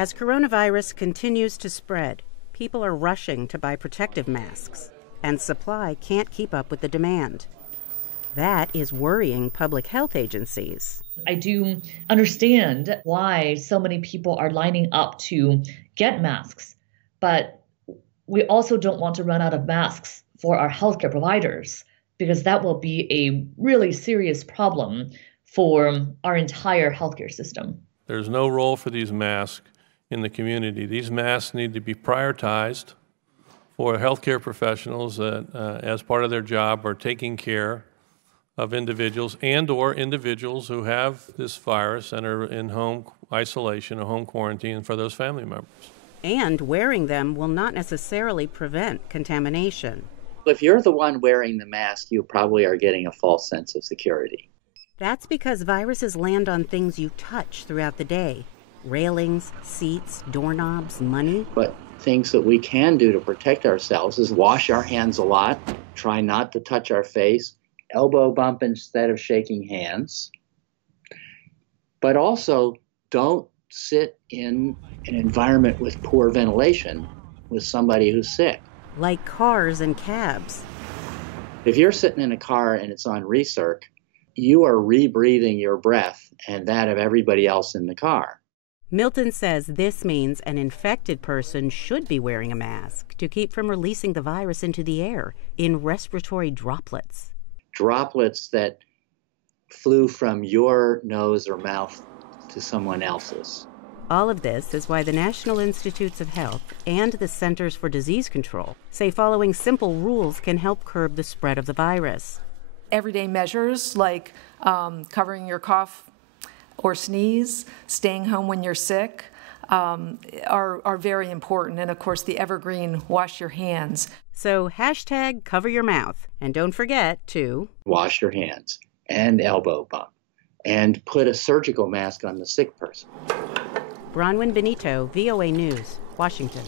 As coronavirus continues to spread, people are rushing to buy protective masks, and supply can't keep up with the demand. That is worrying public health agencies. I do understand why so many people are lining up to get masks, but we also don't want to run out of masks for our healthcare providers, because that will be a really serious problem for our entire healthcare system. There's no role for these masks in the community. These masks need to be prioritized for healthcare professionals that, as part of their job, are taking care of individuals and/or individuals who have this virus and are in home isolation or home quarantine for those family members. And wearing them will not necessarily prevent contamination. If you're the one wearing the mask, you probably are getting a false sense of security. That's because viruses land on things you touch throughout the day. Railings, seats, doorknobs, money. But things that we can do to protect ourselves is wash our hands a lot, try not to touch our face, elbow bump instead of shaking hands. But also, don't sit in an environment with poor ventilation with somebody who's sick. Like cars and cabs. If you're sitting in a car and it's on recirc, you are rebreathing your breath and that of everybody else in the car. Milton says this means an infected person should be wearing a mask to keep from releasing the virus into the air in respiratory droplets. Droplets that flew from your nose or mouth to someone else's. All of this is why the National Institutes of Health and the Centers for Disease Control say following simple rules can help curb the spread of the virus. Everyday measures like covering your cough or sneeze, staying home when you're sick, are very important. And of course, the evergreen wash your hands. So hashtag cover your mouth. And don't forget to wash your hands and elbow bump and put a surgical mask on the sick person. Bronwyn Benito, VOA News, Washington.